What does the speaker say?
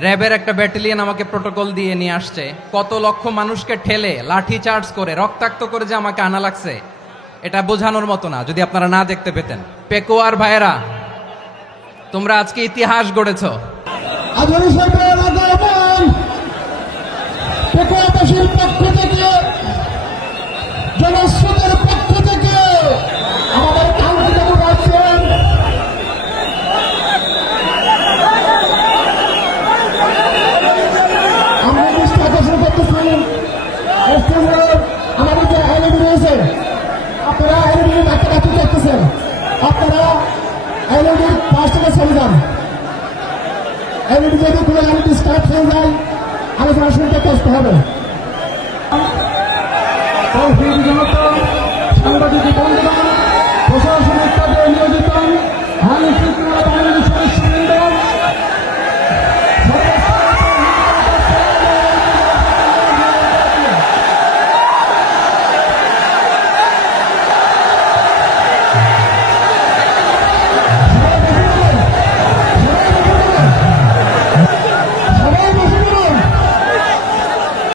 র্যাবের একটা ব্যাটালিয়ন আমাকে প্রোটোকল দিয়ে নিয়ে আসছে, কত লক্ষ মানুষকে ঠেলে লাঠি চার্জ করে রক্তাক্ত করে যে আমাকে আনা লাগছে, এটা বোঝানোর মতো না যদি আপনারা না দেখতে পেতেন। পেকুয়ার ভাইয়েরা, তোমরা আজকে ইতিহাস গড়েছ। পেকুয়াবাসীর পক্ষ থেকে, জনস্রোতের পক্ষ থেকে আমাদের কাঙ্ক্ষিত আছেন আমরা দৃষ্টি আকর্ষণ করতেছি আমাদের যে এলইডি রয়েছে, আপনারা এলইডি কাছাকাছি দেখতেছেন, আপনারা এলইডির পাশ থেকে চলে যান। এলইডি যদি কোনো এলইডি স্টার্ট হয়ে যায় আলোচনা শুনতে কষ্ট হবে। সাংবাদিক বন্ধুগণ, প্রশাসনিক কাজে নিয়োজিত আইন শৃঙ্খলা বাহিনীর